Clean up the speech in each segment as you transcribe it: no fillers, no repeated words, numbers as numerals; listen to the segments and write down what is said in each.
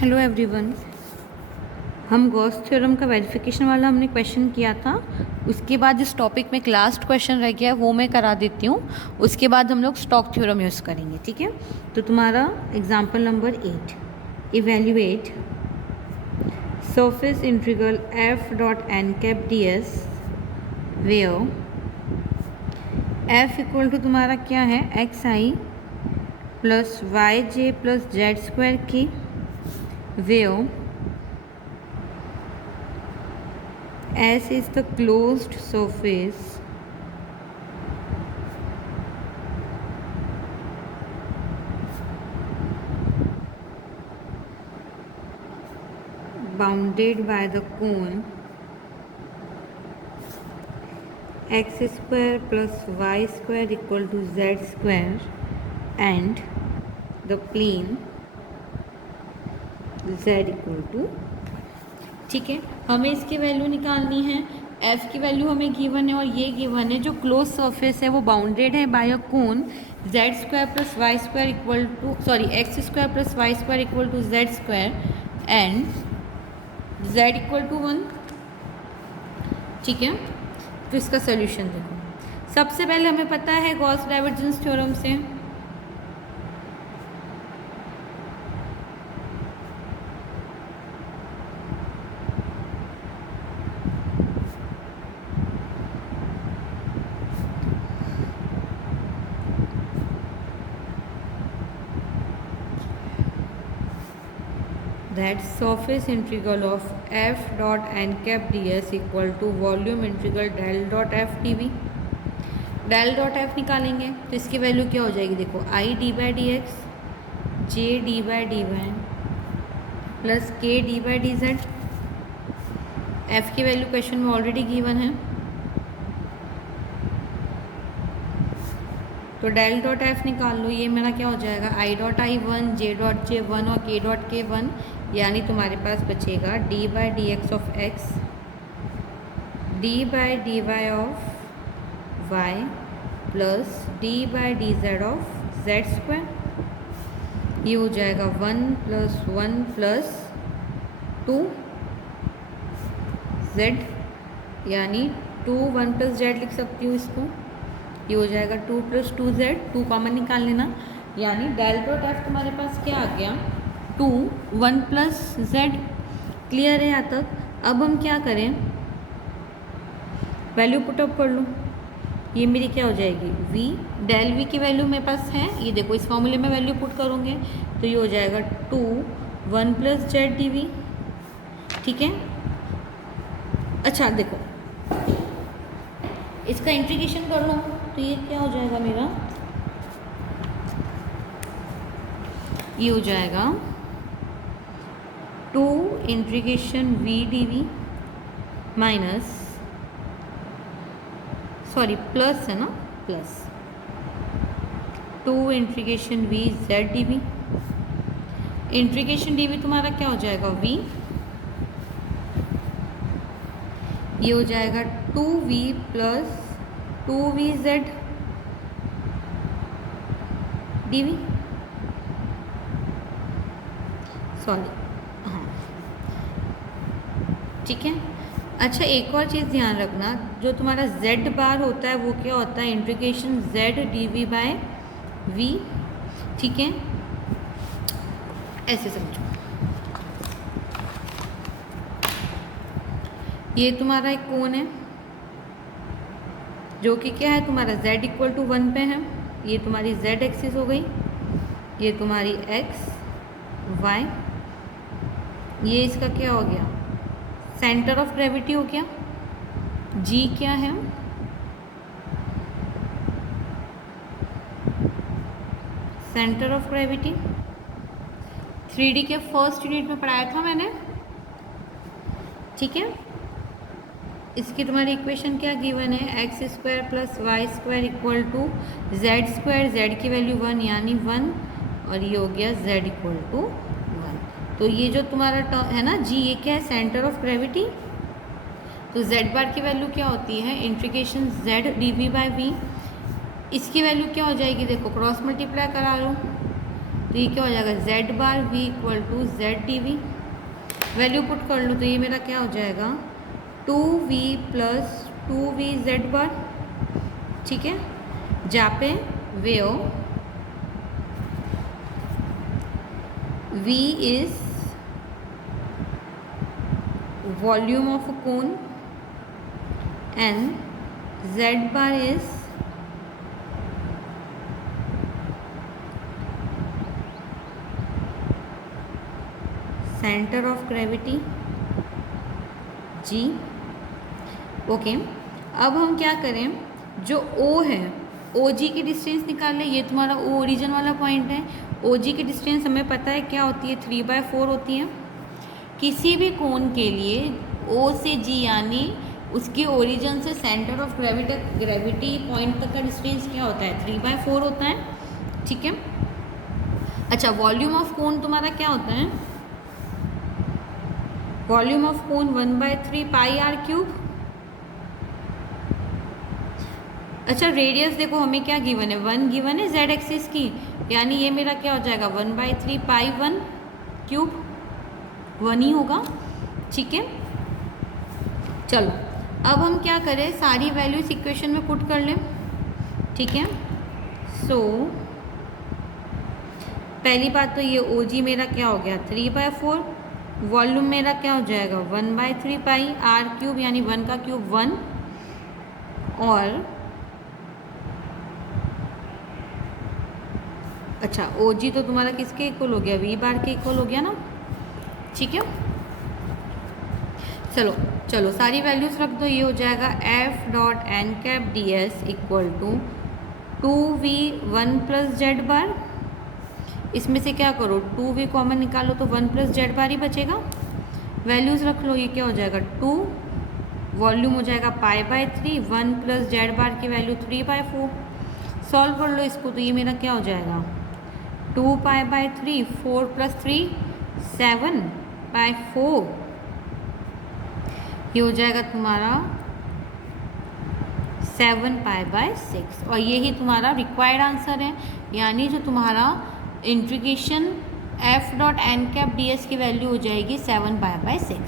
Hello everyone. हम Gauss theorem का verification वाला हमने क्वेश्चन किया था। उसके बाद इस टॉपिक में एक लास्ट क्वेश्चन रह गया है, वो मैं करा देती हूँ। उसके बाद हम लोग स्टोक्स थ्योरम यूज़ करेंगे, ठीक है। तो तुम्हारा example number 8, evaluate surface integral f dot N cap D s where f equal to तुम्हारा क्या है, x i plus y j plus z square की where S is the closed surface bounded by the cone x square plus y square equal to z square and the plane z equal to, ठीक है। हमें इसकी value निकालनी है। f की value हमें given है और ये गिवन है जो क्लोज सरफेस है वो बाउंडेड है by a cone z square plus y square equal to x square plus y square equal to z square and z equal to 1, ठीक है। तो इसका सोल्यूशन देखो। सबसे पहले हमें पता है गॉस डाइवर्जेंस थ्योरम से that surface integral of f dot n cap ds equal to volume integral del dot f dv। del dot f निकालेंगे तो इसकी वैल्यू क्या हो जाएगी, देखो i d by D X J D by D Y plus के D by D Z. F की value question में ऑलरेडी गिवन है, तो डेल डॉट एफ निकाल लो। ये मेरा क्या हो जाएगा, I dot I 1 J dot J 1 और के डॉट के 1, यानी तुम्हारे पास बचेगा d by D x of x d by D Y of y plus d by D z of z square. ये हो जाएगा 1 प्लस 1 प्लस 2 जेड, यानी 2 1 प्लस जेड लिख सकती हूँ इसको। ये हो जाएगा 2 प्लस 2 जेड, 2 कॉमन निकाल लेना, यानी डेल डॉट एफ तुम्हारे पास क्या आ गया, 2 1 प्लस जेड। क्लियर है यहाँ तक। अब हम क्या करें, वैल्यू पुट अप कर लो। ये मेरी क्या हो जाएगी, v डेल v की वैल्यू मेरे पास है, ये देखो इस फॉर्मूले में वैल्यू पुट करोगे तो ये हो जाएगा 2 1 प्लस जेड डी वी, ठीक है। अच्छा देखो इसका इंटीग्रेशन कर लो तो ये क्या हो जाएगा मेरा, ये हो जाएगा 2 integration v d v minus plus है ना, plus 2 integration v z d v. Integration d v तुम्हारा क्या हो जाएगा, v, ये हो जाएगा 2v प्लस 2vz dv, हाँ ठीक है। अच्छा एक और चीज़ ध्यान रखना, जो तुम्हारा z बार होता है वो क्या होता है, integration z dv by v, ठीक है। ऐसे समझो, ये तुम्हारा एक कोण है जो कि क्या है तुम्हारा z इक्वल टू 1 पे है। ये तुम्हारी z एक्सिस हो गई, ये तुम्हारी x y, ये इसका क्या हो गया, सेंटर ऑफ ग्रेविटी हो गया। g क्या है, सेंटर ऑफ ग्रेविटी। 3D के फर्स्ट यूनिट में पढ़ाया था मैंने, ठीक है। इसकी तुम्हारी इक्वेशन क्या गिवन है, x square plus y square equal to z square, z की वैल्यू 1 यानी 1, और ये हो गया जेड इक्वल टू 1। तो ये जो तुम्हारा टर्म है ना जी, ये क्या है, सेंटर ऑफ ग्रेविटी। तो जेड बार की वैल्यू क्या होती है, integration z d v by v. इसकी वैल्यू क्या हो जाएगी, देखो क्रॉस मल्टीप्लाई करा लो, तो ये क्या हो जाएगा z bar v equal to z d v. Value put कर लूँ तो ये मेरा क्या हो जाएगा 2v प्लस 2v जेड बार, ठीक है, जहाँ पे वे v is volume of a cone and z bar is center of gravity g। Okay, अब हम क्या करें, जो O है OG की डिस्टेंस निकाल लें। ये तुम्हारा O ओरिजिन वाला पॉइंट है। OG की डिस्टेंस हमें पता है क्या होती है 3/4 होती है। किसी भी कोण के लिए O से G यानी उसके ओरिजिन से सेंटर ऑफ ग्रेविटी पॉइंट तक का डिस्टेंस क्या होता है 3/4 होता है, ठीक है। अच्छा, वॉल्यूम ऑफ कोन तुम्हारा क्या होता है, volume of cone 1/3 pi r cube. अच्छा, रेडियस देखो हमें क्या गिवन है 1 गिवन है जेड एक्सिस की, यानी ये मेरा क्या हो जाएगा 1/3 पाई 1 क्यूब 1 ही होगा, ठीक है। चलो अब हम क्या करें, सारी वैल्यूज इक्वेशन में पुट कर लें, ठीक है। सो पहली बात तो ये OG मेरा क्या हो गया 3/4, वॉल्यूम मेरा क्या हो जाएगा 1/3 पाई आर क्यूब यानी 1 का क्यूब 1, और अच्छा OG तो तुम्हारा किसके इक्वल हो गया V बार के इक्वल हो गया ना, ठीक है। चलो चलो सारी वैल्यूज रख दो, ये हो जाएगा F dot N cap D S equal to 2v1 plus Z bar. इसमें से क्या करो 2v कॉमन निकालो तो 1 प्लस जेड बार ही बचेगा। वैल्यूज रख लो, ये क्या हो जाएगा 2, वॉल्यूम हो जाएगा π/3, 1 प्लस जेड बार की वैल्यू 3/4। सॉल्व कर लो इसको तो ये मेरा क्या हो जाएगा 2π/3, 4 + 3 7/4, ये हो जाएगा तुम्हारा 7π/6। और यही तुम्हारा रिक्वायर्ड आंसर है, यानी जो तुम्हारा integration F dot N cap D s की वैल्यू हो जाएगी 7π/6।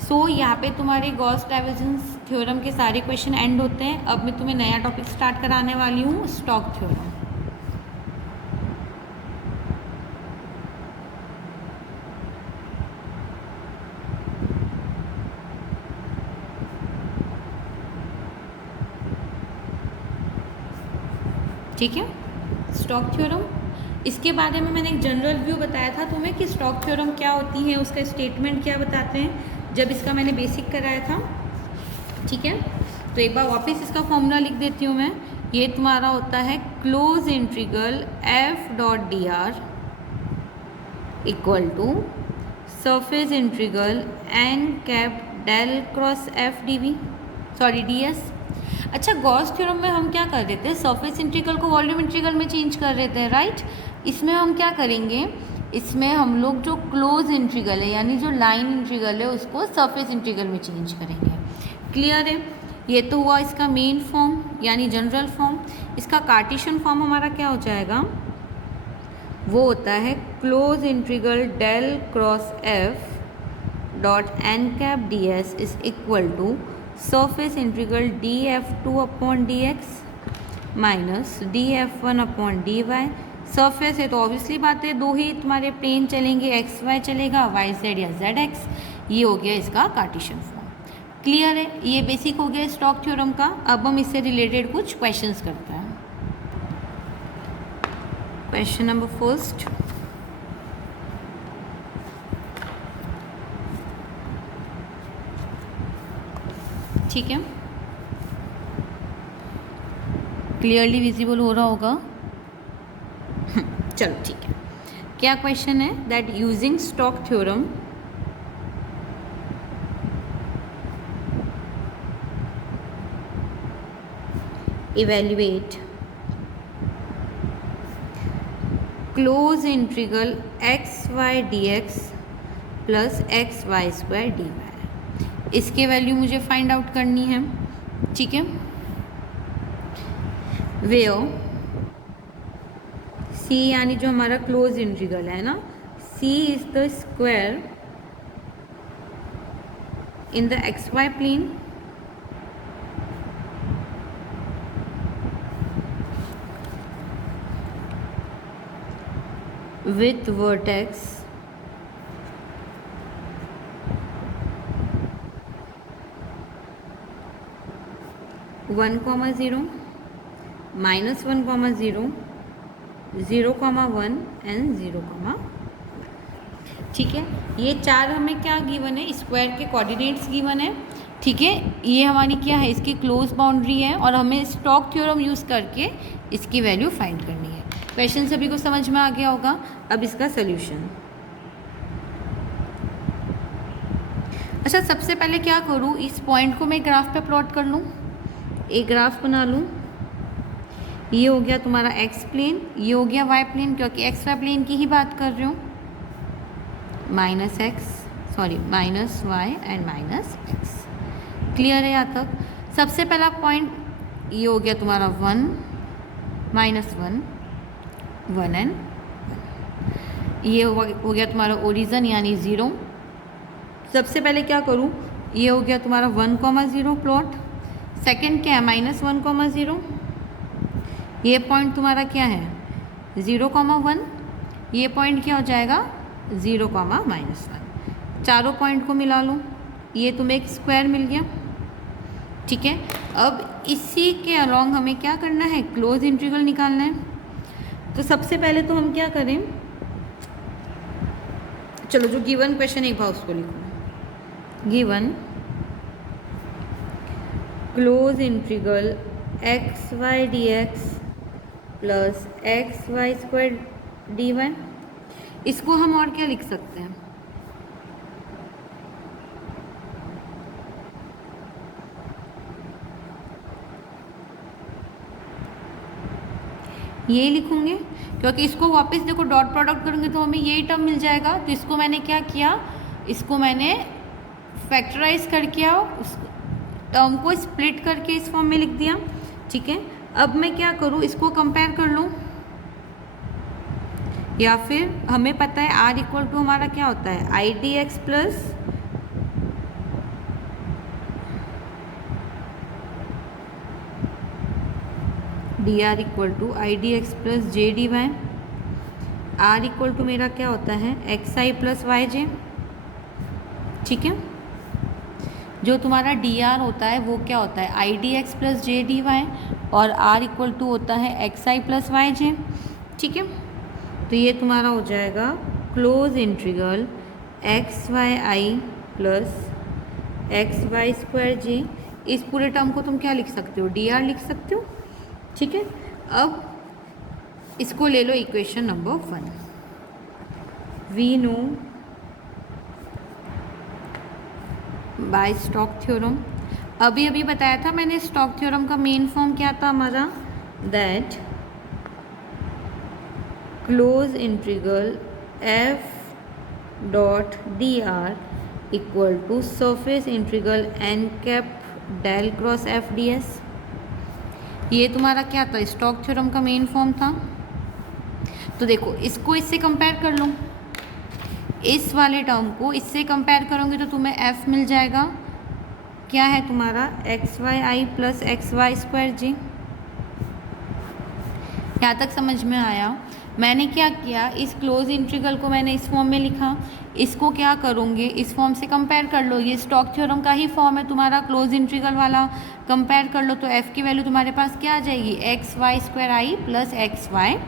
सो यहाँ पे तुम्हारे गॉस डाइवर्जेंस थ्योरम के सारे क्वेश्चन एंड होते हैं। अब मैं तुम्हें नया टॉपिक स्टार्ट कराने वाली हूँ, स्टोक्स थ्योरम। ठीक है, स्टोक्स थ्योरम, इसके बारे में मैंने एक जनरल व्यू बताया था तुम्हें कि स्टोक्स थ्योरम क्या होती है, उसका स्टेटमेंट क्या बताते हैं, जब इसका मैंने बेसिक कराया था, ठीक है। तो एक बार वापस इसका फॉर्मूला लिख देती हूँ मैं। ये तुम्हारा होता है close integral F dot D R equal to surface integral n cap del cross F d v, sorry d s. अच्छा, गॉस थ्योरम में हम क्या कर रहे थे, सरफेस इंटीग्रल को वॉल्यूम इंटीग्रल में चेंज कर रहे थे, राइट। इसमें हम क्या करेंगे, इसमें हम लोग जो क्लोज इंटीग्रल है यानी जो लाइन इंटीग्रल है उसको सरफेस इंटीग्रल में चेंज करेंगे। क्लियर है, ये तो हुआ इसका मेन फॉर्म यानी जनरल फॉर्म। इसका कार्टेशियन फॉर्म हमारा क्या हो जाएगा, वो होता है close integral del cross F dot N cap D s is equal to surface integral df2 upon dx minus df1 upon dy। Surface है तो ऑब्वियसली बात है दो ही तुम्हारे प्लेन चलेंगे, एक्स वाई चलेगा, वाई जेड या जेड एक्स। ये हो गया इसका कार्टेशियन फॉर्म। क्लियर है, ये बेसिक हो गया स्टोक्स थ्योरम का। अब हम इससे रिलेटेड कुछ क्वेश्चंस करते हैं। क्वेश्चन नंबर फर्स्ट, ठीक है, क्लियरली विजिबल हो रहा होगा। चलो ठीक है, क्या क्वेश्चन है, that using Stokes theorem evaluate close integral x y dx plus x y square d y. इसके वैल्यू मुझे फाइंड आउट करनी है, ठीक है। वेयर सी यानी जो हमारा क्लोज इंटीग्रल है ना, C is the square in the X Y plane with vertex one comma zero, -1, 0, 0, 1 and 0, ठीक है। ये चार हमें क्या गिवन है, स्क्वायर के कोऑर्डिनेट्स गिवन है, ठीक है। ये हमारी क्या है, इसकी क्लोज बाउंड्री है और हमें स्टोक्स थ्योरम यूज़ करके इसकी वैल्यू फाइंड करनी है। क्वेश्चन सभी को समझ में आ गया होगा। अब इसका सॉल्यूशन। अच्छा, सबसे पहले क्या करूँ, इस पॉइंट को मैं ग्राफ पे प्लॉट कर लूँ, एक ग्राफ बना लूँ। ये हो गया तुम्हारा एक्स प्लेन, ये हो गया वाई प्लेन, क्योंकि एक्स वाई प्लेन की ही बात कर रही हूँ। Minus y and minus x. Clear है यहाँ तक? सबसे पहला पॉइंट ये हो गया तुम्हारा 1, -1, 1 एंड 1। ये हो गया तुम्हारा ओरिजिन यानी 0। सबसे पहले क्या करूँ, ये हो गया तुम्हारा 1, 0 प्लॉट। सेकंड क्या है, -1, 0। ये पॉइंट तुम्हारा क्या है, 0, 1। ये पॉइंट क्या हो जाएगा, 0, -1। चारों पॉइंट को मिला लूँ, ये तुम्हें एक स्क्वायर मिल गया, ठीक है। अब इसी के अलॉन्ग हमें क्या करना है, क्लोज इंटीग्रल निकालना है। तो सबसे पहले तो हम क्या करें, चलो जो गिवन क्वेश्चन एक बार उसको लिखो। Given close integral x y d x plus x y square d y. इसको हम और क्या लिख सकते हैं, ये लिखूंगे, क्योंकि इसको वापस देखो डॉट प्रोडक्ट करूँगी तो हमें यही टर्म मिल जाएगा। तो इसको मैंने क्या किया, इसको मैंने फैक्टराइज करके उस टर्म को स्प्लिट करके इस फॉर्म में लिख दिया, ठीक है। अब मैं क्या करूँ, इसको कंपेयर कर लूँ, या फिर हमें पता है r इक्वल टू हमारा क्या होता है, i d x plus d are equal to i d x plus j d y. R equal to मेरा क्या होता है, x i plus y j, ठीक है। जो तुम्हारा डी आर होता है वो क्या होता है, i d x plus j d y, और आर इक्वल टू होता है x i plus y j, ठीक है। तो ये तुम्हारा हो जाएगा close integral x y i plus x y square j. इस पूरे टर्म को तुम क्या लिख सकते हो, डी आर लिख सकते हो, ठीक है। अब इसको ले लो equation number 1। We know by Stoke theorem, अभी बताया था मैंने, स्टोक थ्योरम का मेन फॉर्म क्या था हमारा, that close integral F dot D R equal to surface integral N cap del cross F D S. ये तुम्हारा क्या था, स्टोक थ्योरम का मेन फॉर्म था। तो देखो इसको इससे कंपेयर कर लो, इस वाले टर्म को इससे कंपेयर करोगे तो तुम्हें f मिल जाएगा, क्या है तुम्हारा, x y i plus x y square जी। यहाँ तक समझ में आया? मैंने क्या किया, इस क्लोज इंटीग्रल को मैंने इस फॉर्म में लिखा, इसको क्या करूँगे, इस फॉर्म से कंपेयर कर लो। ये स्टोक थ्योरम का ही फॉर्म है तुम्हारा, क्लोज इंटीग्रल वाला। कंपेयर कर लो तो f की वैल्यू तुम्हारे पास क्या आ जाएगी, एक्स वाई स्क्वायर आई प्लस एक्स वाई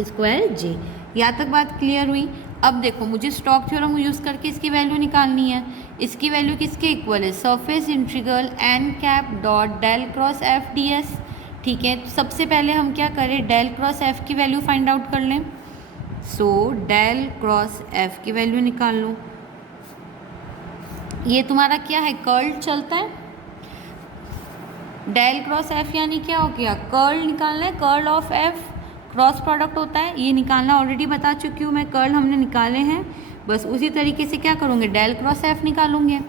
स्क्वायर जे। यहाँ तक बात क्लियर हुई? अब देखो मुझे स्टोक थ्योरम को यूज़ करके इसकी वैल्यू निकालनी है। इसकी वैल्यू किसके इक्वल है, surface integral N cap dot del cross F D s, ठीक है। तो सबसे पहले हम क्या करें, डेल क्रॉस एफ की वैल्यू फाइंड आउट कर लें। सो डेल क्रॉस एफ की वैल्यू निकाल लो। ये तुम्हारा क्या है, कर्ल चलता है, डेल क्रॉस एफ यानी क्या हो गया, कर्ल निकालना है, curl of F cross product होता है, ये निकालना ऑलरेडी बता चुकी हूँ मैं, कर्ल हमने निकाले हैं। बस उसी तरीके से क्या करूँगे, डेल क्रॉस एफ निकालूंगे।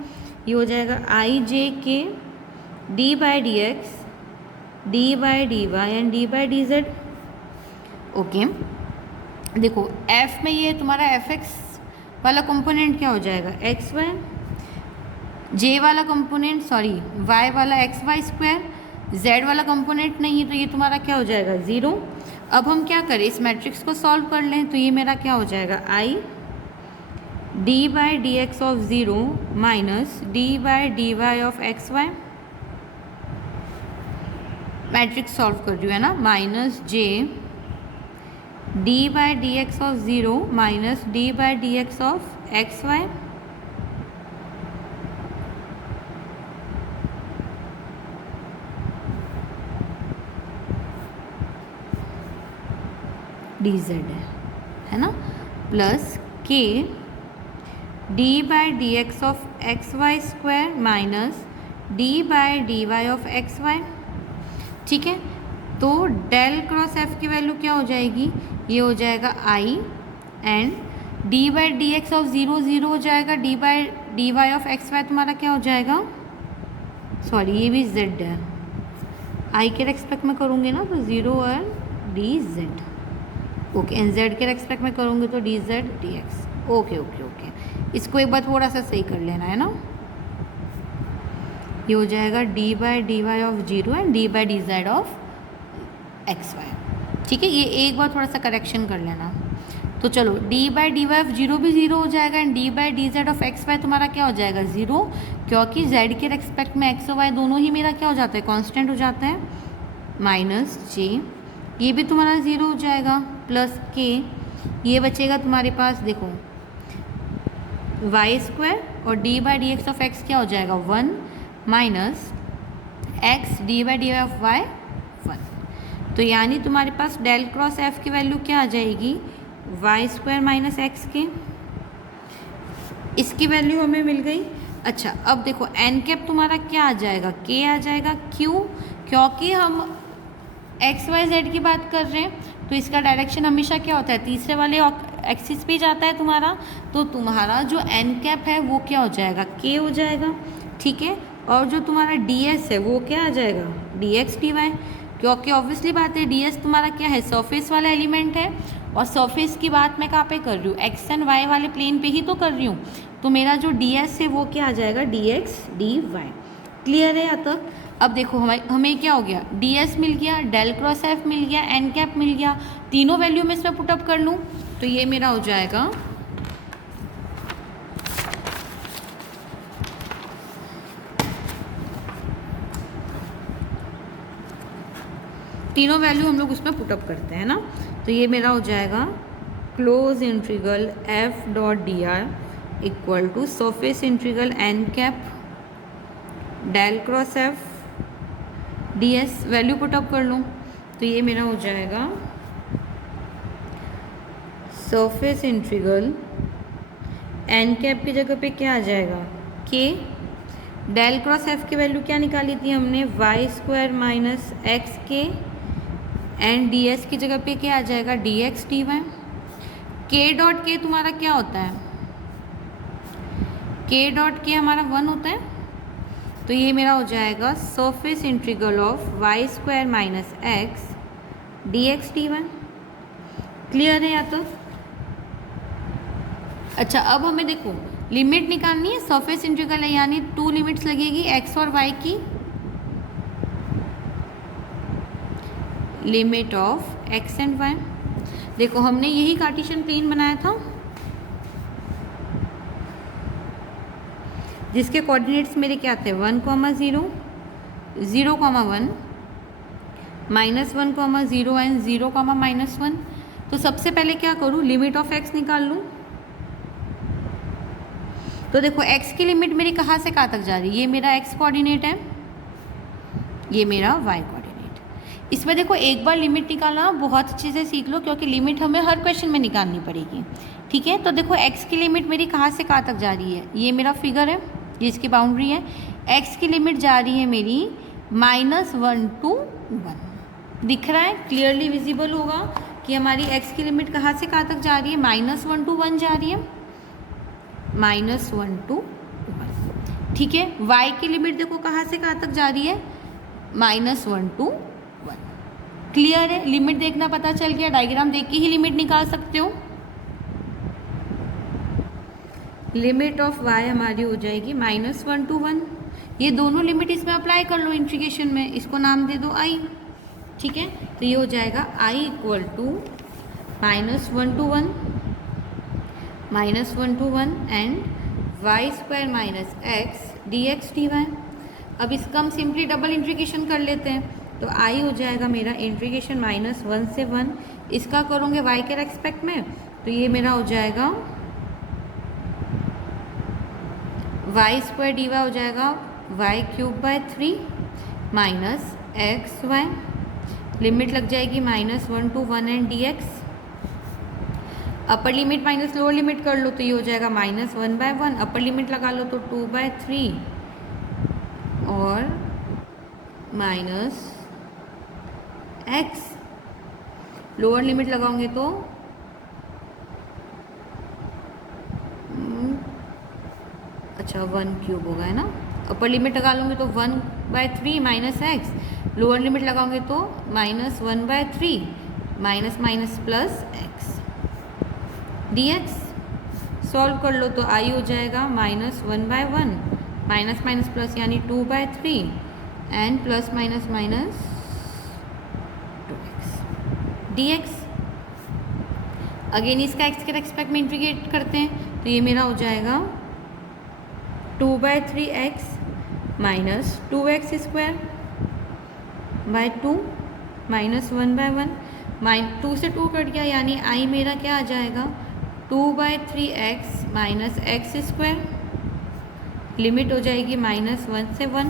ये हो जाएगा i j k D by D x d by D y and D by D z, okay. देखो f में ये तुम्हारा fx वाला कंपोनेंट क्या हो जाएगा, एक्स वाई, जे वाला कंपोनेंट सॉरी y वाला एक्स वाई स्क्वायर, z वाला कंपोनेंट नहीं है तो ये तुम्हारा क्या हो जाएगा, 0। अब हम क्या करें, इस मैट्रिक्स को सॉल्व कर लें तो ये मेरा क्या हो जाएगा, i d by D x of 0 minus d by D Y of x y, matrix solve कर रही हूँ है ना, minus j D by D x of 0 minus d by D x of x y, d z है ना, plus के D by D x of x y square minus d by D Y of x y. ठीक है, तो del cross f की value क्या हो जाएगी, ये हो जाएगा I and D by D x of 0 0 हो जाएगा, D by D Y of x Y तुम्हारा क्या हो जाएगा, सॉरी ये भी जेड है, आई के रेस्पेक्ट में करूँगी ना तो 0 और D z, okay, and Z के रेस्पेक्ट में करूँगी तो D Z D x, okay okay okay. इसको एक बार थोड़ा सा सही कर लेना है ना, ये हो जाएगा D by D Y of 0 and D by D z of x y. ठीक है, ये एक बार थोड़ा सा करेक्शन कर लेना। तो चलो d by D Y of 0 भी 0 हो जाएगा and D by D z of x Y तुम्हारा क्या हो जाएगा, 0, क्योंकि जेड के रेस्पेक्ट में एक्स और वाई दोनों ही मेरा क्या हो जाता है, कांस्टेंट हो जाता है, माइनस जे, ये भी तुम्हारा 0 हो जाएगा, प्लस के, ये बचेगा तुम्हारे पास देखो वाई स्क्वायर और d by D x of x क्या हो जाएगा 1 minus x d by D Y of y 1। तो यानी तुम्हारे पास डेल क्रॉस एफ की वैल्यू क्या आ जाएगी, वाई स्क्वायर माइनस एक्स के, इसकी वैल्यू हमें मिल गई। अच्छा अब देखो एन कैप तुम्हारा क्या आ जाएगा, के आ जाएगा, क्यों, क्योंकि हम एक्स वाई जेड की बात कर रहे हैं तो इसका डायरेक्शन हमेशा क्या होता है, तीसरे वाले एक्सिस पे जाता है तुम्हारा, तो तुम्हारा जो एन कैप है वो क्या हो जाएगा, के हो जाएगा। ठीक है, और जो तुम्हारा डी एस है वो क्या आ जाएगा, डी एक्स डी वाई, क्योंकि ऑब्वियसली बात है डी एस तुम्हारा क्या है, सरफेस वाला एलिमेंट है, और सरफेस की बात मैं कहाँ पे कर रही हूँ, एक्स एंड वाई वाले प्लेन पे ही तो कर रही हूँ, तो मेरा जो डी एस है वो क्या आ जाएगा, d x d y. Clear है यहाँ तक। अब देखो हमें क्या हो गया, डी एस मिल गया, डेल क्रॉस एफ मिल गया, एन कैप मिल गया, तीनों वैल्यू में इसमें पुटअप कर लूँ तो ये मेरा हो जाएगा तीनों वैल्यू हम लोग उसमें पुटअप करते हैं ना, तो ये मेरा हो जाएगा close integral F dot D R equal to surface integral N cap del cross F D s, value put up कर लूँ तो ये मेरा हो जाएगा सरफेस इंटीग्रल एन कैप की जगह पे क्या आ जाएगा, के, डेल क्रॉस एफ की वैल्यू क्या निकाली थी हमने, वाई स्क्वायर माइनस एक्स के, एंड डी एस की जगह पे क्या आ जाएगा, डी एक्स डी वाई। के डॉट के तुम्हारा क्या होता है, के डॉट के हमारा 1 होता है, तो ये मेरा हो जाएगा surface integral of y square minus x d x d y. Clear है या तो। अच्छा अब हमें देखो लिमिट निकालनी है, सरफेस इंटीग्रल है यानी 2 लिमिट्स लगेगी एक्स और वाई की, limit of x and y. देखो हमने यही कार्टेशियन प्लेन बनाया था जिसके कोऑर्डिनेट्स मेरे क्या थे 1, 0, 0, 1, -1, 0 एंड 0, -1। तो सबसे पहले क्या करूँ, लिमिट ऑफ एक्स निकाल लूँ। तो देखो x की लिमिट मेरी कहाँ से कहाँ तक जा रही है, ये मेरा x कोऑर्डिनेट है, ये मेरा y कोऑर्डिनेट। इसमें देखो एक बार लिमिट निकालना बहुत अच्छे से सीख लो क्योंकि लिमिट हमें हर क्वेश्चन में निकालनी पड़ेगी। ठीक है, तो देखो x की लिमिट मेरी कहाँ से कहाँ तक जा रही है, ये मेरा फिगर है, ये इसकी बाउंड्री है। x की लिमिट जा रही है मेरी -1 to 1, दिख रहा है, क्लियरली विजिबल होगा कि हमारी x की लिमिट कहाँ से कहाँ तक जा रही है, -1 to 1 जा रही है, -1 to 1। ठीक है, y की लिमिट देखो कहाँ से कहाँ तक जा रही है, -1 to 1। क्लियर है? लिमिट देखना पता चल गया, डायग्राम देख के ही लिमिट निकाल सकते हो। लिमिट ऑफ y हमारी हो जाएगी -1 to 1। ये दोनों लिमिट इसमें अप्लाई कर लो इंटीग्रेशन में, इसको नाम दे दो i। ठीक है, तो ये हो जाएगा i equal to -1 to 1 and y square minus x d x d y. अब इसका हम सिंपली डबल इंटीग्रेशन कर लेते हैं, तो i हो जाएगा मेरा इंटीग्रेशन -1 से 1, इसका करोगे y के रेस्पेक्ट में, तो ये मेरा हो जाएगा वाई स्क्वायर डी वाई हो जाएगा y³/3 minus x Y, limit लग जाएगी -1 to 1 and D x. Upper limit minus lower limit कर लो तो ये हो जाएगा -1/1, अपर लिमिट लगा लो तो 2/3 और माइनस एक्स, लोअर लिमिट लगाओगे तो अच्छा 1³ होगा, है ना। अपर लिमिट लगा लूँगी तो 1/3 माइनस एक्स, लोअर लिमिट लगाओगे तो -1/3 minus minus plus x d x. Solve कर लो तो आई हो जाएगा -1/1 माइनस माइनस प्लस यानी 2/3 and plus minus minus 2x D x. Again इसका एक्स के रेस्पेक्ट में इंटीग्रेट करते हैं, तो ये मेरा हो जाएगा 2/3x minus 2x² bye 2 minus 1/1 2 से 2 कट गया, यानी आई मेरा क्या आ जाएगा 2/3x माइनस x², लिमिट हो जाएगी -1 से 1,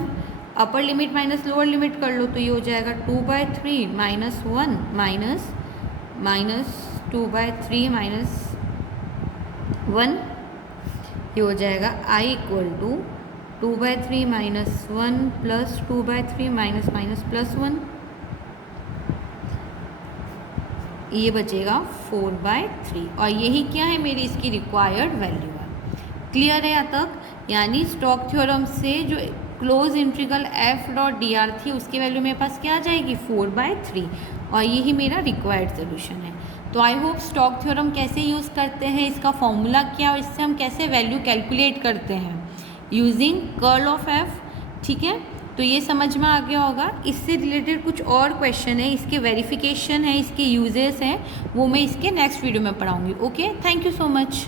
upper limit minus lower limit कर लो तो ये हो जाएगा 2/3 माइनस 1 माइनस 2/3 माइनस 1, ये हो जाएगा i equal to 2/3 minus 1 plus 2/3 minus minus plus 1, ये बचेगा 4/3 और यही क्या है मेरी इसकी रिक्वायर्ड वैल्यू है। क्लियर है यहाँ तक? यानी स्टोक थ्योरम से जो क्लोज इंटीग्रल f.dr थी उसकी वैल्यू मेरे पास क्या आ जाएगी 4/3 और यही मेरा रिक्वायर्ड सोल्यूशन है। तो आई होप स्टोक थ्योरम कैसे यूज़ करते हैं, इसका फॉर्मूला क्या और इससे हम कैसे वैल्यू कैलकुलेट करते हैं यूजिंग कर्ल ऑफ f। ठीक है, तो ये समझ में आ गया होगा। इससे रिलेटेड कुछ और क्वेश्चन है, इसके वेरिफिकेशन है, इसके यूजेस हैं, वो मैं इसके नेक्स्ट वीडियो में पढ़ाऊँगी। Okay, thank you so much.